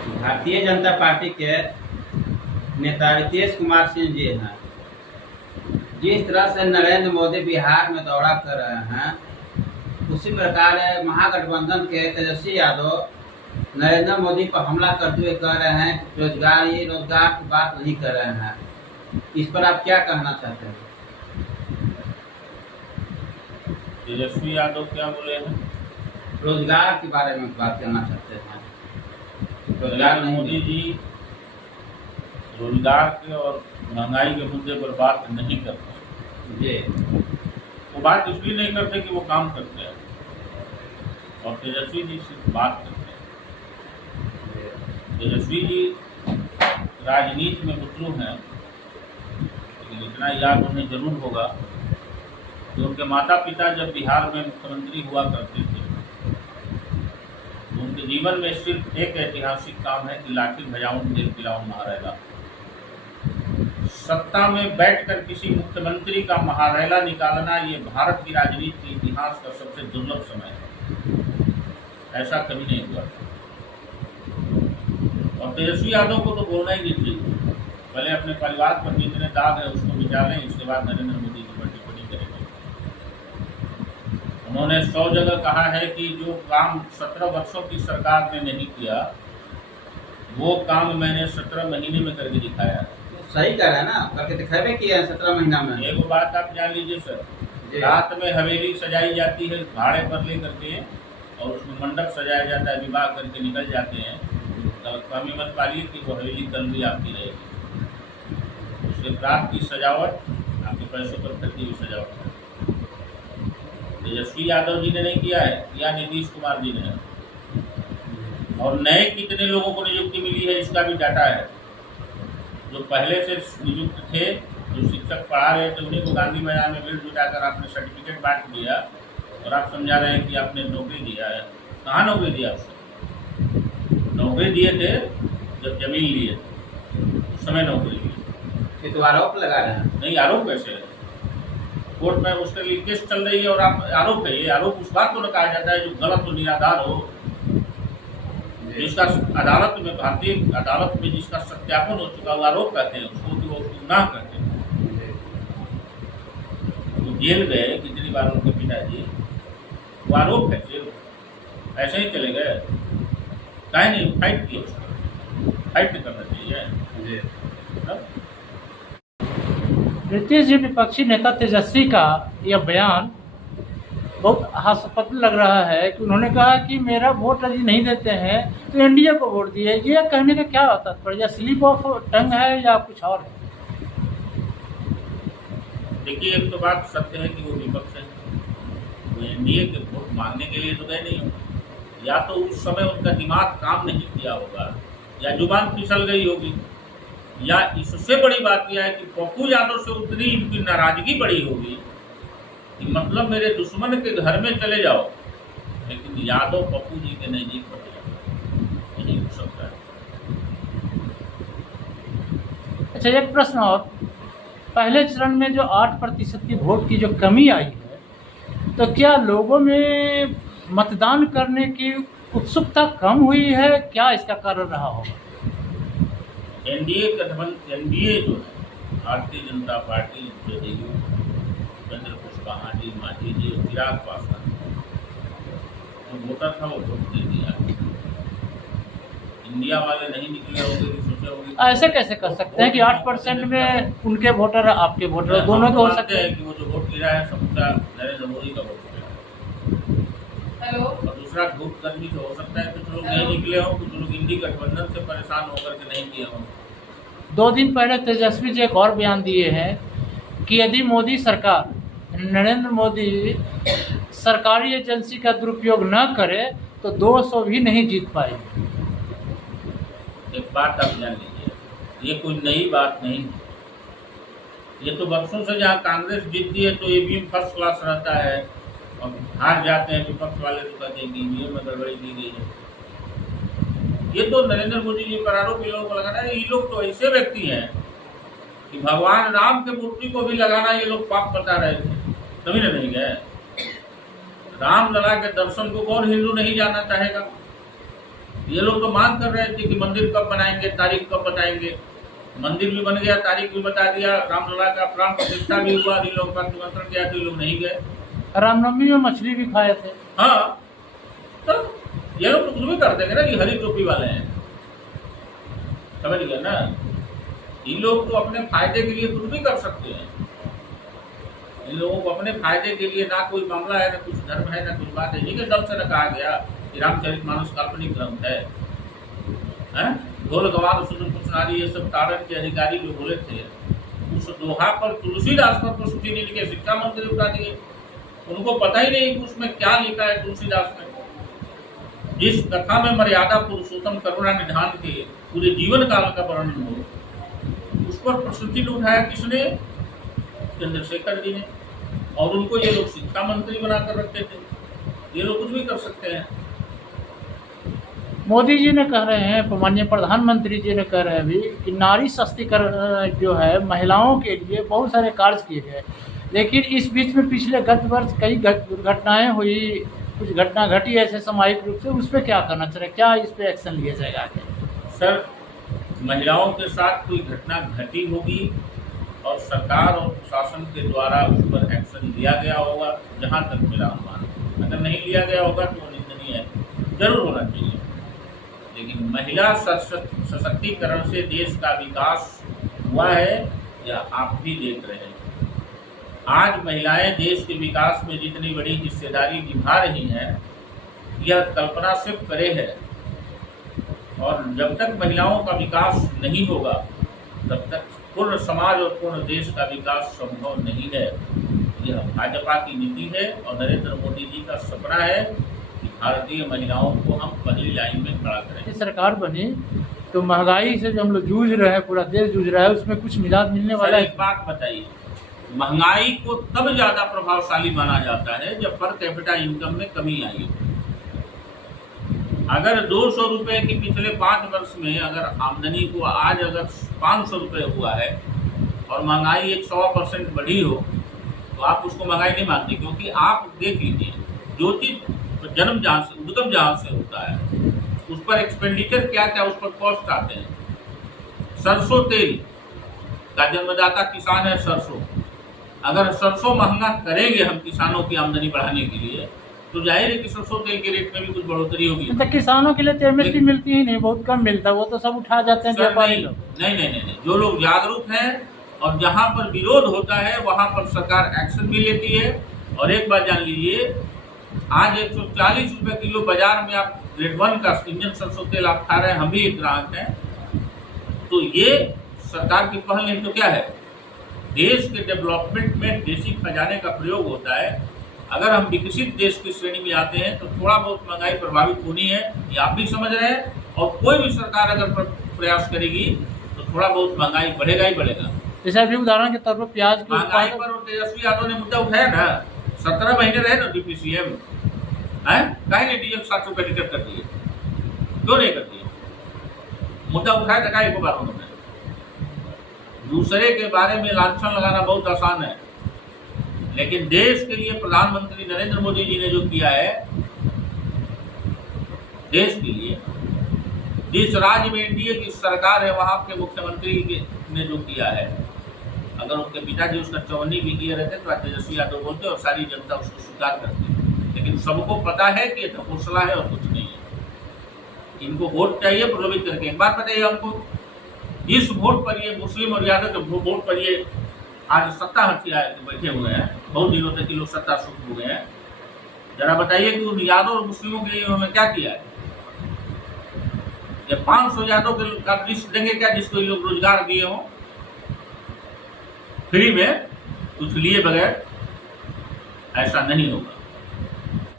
Bharatiya Janata party के नेता नीतीश कुमार सिंह जी हैं। जिस तरह से नरेंद्र मोदी बिहार में दौरा कर रहे हैं, उसी प्रकार महागठबंधन के तेजस्वी यादव नरेंद्र मोदी पर हमला करते हुए कह रहे हैं कि रोजगार की बात नहीं कर रहे हैं। इस पर आप क्या कहना चाहते हैं? तेजस्वी यादव क्या बोले हैं? रोजगार के बारे में बात करना चाहते हैं। रोजगार नहीं मोदी जी रोजगार के और महंगाई के मुद्दे पर बात नहीं करते जी। वो बात इसलिए नहीं करते कि वो काम करते हैं, और तेजस्वी जी सिर्फ बात करते हैं। तेजस्वी जी राजनीति में बुतरू हैं, लेकिन इतना याद उन्हें जरूर होगा कि उनके माता पिता जब बिहार में मुख्यमंत्री हुआ करते थे, तो उनके जीवन में सिर्फ एक ऐतिहासिक काम है कि लाठी भजाऊं जेल पिलाऊं महारैला। सत्ता में बैठकर किसी मुख्यमंत्री का महारैला निकालना ये भारत की राजनीति के इतिहास का सबसे दुर्लभ समय है। ऐसा कभी नहीं हुआ। और तेजस्वी यादव को तो बोलना ही नहीं चाहिए। पहले अपने परिवार पर जितने दाग है उसको मिटा लें, इसके बाद नरेंद्र मोदी की पर टिप्पणी करेंगे। उन्होंने 100 जगह कहा है कि जो काम 17 वर्षों की सरकार ने नहीं किया, वो काम मैंने 17 महीने में करके दिखाया है। सही कह रहे हैं ना, करके दिखावे किया है 17 महीना में। एक बात आप जान लीजिए सर, रात में हवेली सजाई जाती है भाड़े पर ले करके, और उसमें मंडप सजाया जाता है, विवाह करके निकल जाते हैं। तो कमी मत पालिए कि वो हवेली कल भी आपकी रहेगी। सिर्फ रात की सजावट, आपके पैसों पर खर्ची हुई सजावट तेजस्वी यादव जी ने नहीं किया है, या नीतीश कुमार जी ने। और नए कितने लोगों को नियुक्ति मिली है इसका भी डाटा है। जो पहले से नियुक्त थे, जो शिक्षक पढ़ा रहे थे, उन्हीं को गांधी मैदान में भीड़ जुटाकर आपने सर्टिफिकेट बांट दिया, और आप समझा रहे हैं कि आपने नौकरी दिया है। कहाँ नौकरी दिया आपको? नौकरी दिए थे जब जमीन लिए थे, उस समय नौकरी ली। ये तो आरोप लगा रहे हैं। नहीं, आरोप कैसे है? कोर्ट में उसके लिए केस चल रही है और आप आरोप है। ये आरोप उस बात को न कहा जाता है जो गलत हो, निराधार हो, जिसका अदालत में, भारतीय अदालत में जिसका सत्यापन हो चुका, वो आरोप कहते हैं उसको, कि वो गुनाह कहते हैं। वो जेल गए कितनी बार उनके पिताजी, वो आरोप है, जेल ऐसे ही चले गए। काहे नहीं फाइट किया उसको? फाइट करना चाहिए। नीतीश जी, विपक्षी नेता तेजस्वी का यह बयान बहुत हास्यास्पद लग रहा है कि उन्होंने कहा कि मेरा वोट यदि नहीं देते हैं तो एनडीए को वोट दिए। ये कहने का क्या तात्पर्य? स्लिप ऑफ टंग है या कुछ और है? देखिए, एक तो बात सत्य है कि वो विपक्ष है, वो एनडीए के वोट मांगने के लिए तो गए नहीं होंगे। या तो उस समय उनका दिमाग काम नहीं किया होगा, या जुबान फिसल गई होगी, या इससे बड़ी बात यह है कि पप्पू यादव से उतनी इनकी नाराजगी बड़ी होगी कि मतलब मेरे दुश्मन के घर में चले जाओ, लेकिन यादव पप्पू जी के नजदीक पहुंचे नहीं हो सकता है। अच्छा, एक प्रश्न और। पहले चरण में जो 8% की वोट की जो कमी आई है, तो क्या लोगों में मतदान करने की उत्सुकता कम हुई है? क्या इसका कारण रहा होगा? एनडीए गठबंधन, एनडीए जो है, भारतीय जनता पार्टी, जदयू, उपेंद्र कुशवाहा जी, मांझी जी और चिराग पासवान, जो वोटर था वो वोट दे दिया। इंडिया वाले नहीं निकले होंगे कि सोचे होंगे। ऐसे कैसे कर सकते हैं कि 8% में उनके वोटर आपके वोटर दोनों को हो सकते हैं? कि वो जो वोट गिरा है सबका नरेंद्र मोदी का वोट गिरा है। हेलो। और दूसरा, धूप गर्मी से हो सकता है कुछ लोग नहीं निकले हों, कुछ लोग इंडी गठबंधन से परेशान होकर के नहीं किए हों। 2 दिन पहले तेजस्वी जी एक और बयान दिए हैं कि यदि मोदी सरकार, नरेंद्र मोदी सरकारी एजेंसी का दुरुपयोग न करे तो 200 भी नहीं जीत पाएगी। एक बात आप जान लीजिए, ये कोई नई बात नहीं है। ये तो वर्षों से जहाँ कांग्रेस जीतती है तो ईवीएम फर्स्ट क्लास रहता है, और हार जाते हैं विपक्ष वाले तो कहते हैं कि ईवीएम में गड़बड़ी की गई है। ये तो नरेंद्र मोदी जी पर आरोप ये लोगों को लगाना है। ये लोग तो ऐसे व्यक्ति हैं कि भगवान राम के मूर्ति को भी लगाना ये लोग पाप बता रहे थे, तभी नहीं गए। राम लला के दर्शन को कौन हिंदू नहीं जाना चाहेगा? ये लोग तो मांग कर रहे थे कि मंदिर कब बनाएंगे, तारीख कब बताएंगे। मंदिर भी बन गया, तारीख भी बता दिया, रामलला का प्राण प्रतिष्ठा भी हुआ, इन लोगों का निमंत्रण किया तो लोग नहीं गए। रामनवमी में मछली भी खाए थे। हाँ, तो ये लोग तो कुछ भी कर देंगे ना, ये हरी टोपी वाले हैं, समझ गए ना। इन लोग तो अपने फायदे के लिए कुछ भी कर सकते हैं। इन लोगों को अपने फायदे के लिए ना कोई मामला है, ना कुछ धर्म है, ना कुछ बात है। इनके दल से न कहा गया कि रामचरितमानस काल्पनिक ग्रंथ है। ढोल गवार सुंदर नारी, ये सब तारण के अधिकारी जो बोले थे, उस दोहा पर तुलसीदास पर तो सुखी नील के शिक्षा मंत्री उठा दिए। उनको पता ही नहीं कि उसमें क्या लिखा है तुलसीदास में। जिस कथा में मर्यादा पुरुषोत्तम करुणा निधान के पूरे जीवन काल का वर्णन हो, उस पर प्रस्तुति उठाया किसने? चंद्रशेखर जी ने। और उनको ये लोग शिक्षा मंत्री बनाकर रखते थे। ये लोग कुछ भी कर सकते हैं। मोदी जी ने कह रहे हैं, माननीय प्रधानमंत्री जी ने कह रहे हैं अभी कि नारी सशक्तिकरण जो है महिलाओं के लिए बहुत सारे कार्य किए गए, लेकिन इस बीच में पिछले गत वर्ष कई दुर्घटनाएं हुई, कुछ घटना घटी ऐसे सामूहिक रूप से, उस पर क्या करना चाहिए? क्या इस पर एक्शन लिया जाएगा आगे? सर, महिलाओं के साथ कोई घटना घटी होगी और सरकार और प्रशासन के द्वारा उस पर एक्शन लिया गया होगा, जहाँ तक मेरा अनुमान। अगर नहीं लिया गया होगा तो वो निंदनीय है, जरूर होना चाहिए। लेकिन महिला सशक्तिकरण से देश का विकास हुआ है या आप भी देख रहे हैं। आज महिलाएं देश के विकास में जितनी बड़ी हिस्सेदारी निभा रही हैं, यह कल्पना से परे है। और जब तक महिलाओं का विकास नहीं होगा, तब तक पूर्ण समाज और पूर्ण देश का विकास संभव नहीं है। यह भाजपा की नीति है और नरेंद्र मोदी जी का सपना है कि भारतीय महिलाओं को हम पहली लाइन में खड़ा करें। सरकार बनी तो महंगाई से जो हम लोग जूझ रहे हैं, पूरा देश जूझ रहा है, उसमें कुछ निजात मिलने वाला है? एक बात बताइए, महंगाई को तब ज्यादा प्रभावशाली माना जाता है जब पर कैपिटा इनकम में कमी आई हो। अगर 200 रुपए की पिछले 5 वर्ष में अगर आमदनी को आज अगर 500 रुपए हुआ है और महंगाई 100% बढ़ी हो, तो आप उसको महंगाई नहीं मानते। क्योंकि आप देख लीजिए, ज्योति जन्म जहाँ से, उद्गम जहाँ से होता है, उस पर एक्सपेंडिचर क्या क्या उस पर कॉस्ट आते हैं। सरसों तेल का जन्मदाता किसान है सरसों। अगर सरसों महंगा करेंगे हम किसानों की आमदनी बढ़ाने के लिए, तो जाहिर है कि सरसों तेल के रेट में भी कुछ बढ़ोतरी होगी। तो किसानों के लिए तो एमएसपी मिलती ही नहीं, बहुत कम मिलता है, वो तो सब उठा जाते हैं व्यापारी लोग। नहीं, जो लोग जागरूक हैं और जहाँ पर विरोध होता है वहाँ पर सरकार एक्शन भी लेती है। और एक बात जान लीजिए, आज 140 रुपए किलो बाजार में आप ग्रेड 1 का इंजन सरसों तेल आप खा रहे हैं, हम भी एक ग्राहक हैं। तो ये सरकार की पहल नहीं तो क्या है? देश के डेवलपमेंट में देशी खजाने का प्रयोग होता है। अगर हम विकसित देश की श्रेणी में आते हैं तो थोड़ा बहुत महंगाई प्रभावित होनी है, ये आप भी समझ रहे हैं। और कोई भी सरकार अगर प्रयास करेगी तो थोड़ा बहुत महंगाई बढ़ेगा ही बढ़ेगा। जैसे अभी उदाहरण के तौर पर प्याज की महंगाई पर तेजस्वी यादव ने मुद्दा उठाया ना, 17 महीने रहे ना डीपीसीएम, काहे ने डीएम 700 रुपये लीटर कर दिए? क्यों नहीं कर दिए? मुद्दा उठाया था एक बार उन्होंने। दूसरे के बारे में लांछन लगाना बहुत आसान है, लेकिन देश के लिए प्रधानमंत्री नरेंद्र मोदी जी ने जो किया है, देश के लिए, जिस राज्य में एनडीए की सरकार है वहां के मुख्यमंत्री ने जो किया है, अगर उनके पिताजी उसका चौवन्नी भी किए रहते तो तेजस्वी यादव बोलते और सारी जनता उसको स्वीकार करती। लेकिन सबको पता है कि ये घोषणा है और कुछ नहीं है। इनको वोट चाहिए प्रलोभित करके। एक बात बताइए हमको, इस वोट पर ये मुस्लिम और यादव के वोट पर ये आज सत्ता हथियार बैठे हुए हैं, बहुत दिनों तक ये लोग सत्ता सुख हुए हैं। जरा बताइए कि उन यादव और मुस्लिमों के लिए उन्होंने क्या किया है? ये 500 यादव का लिस्ट देंगे क्या जिसको ये लोग रोजगार दिए हों फ्री में, कुछ लिए बगैर? ऐसा नहीं होगा।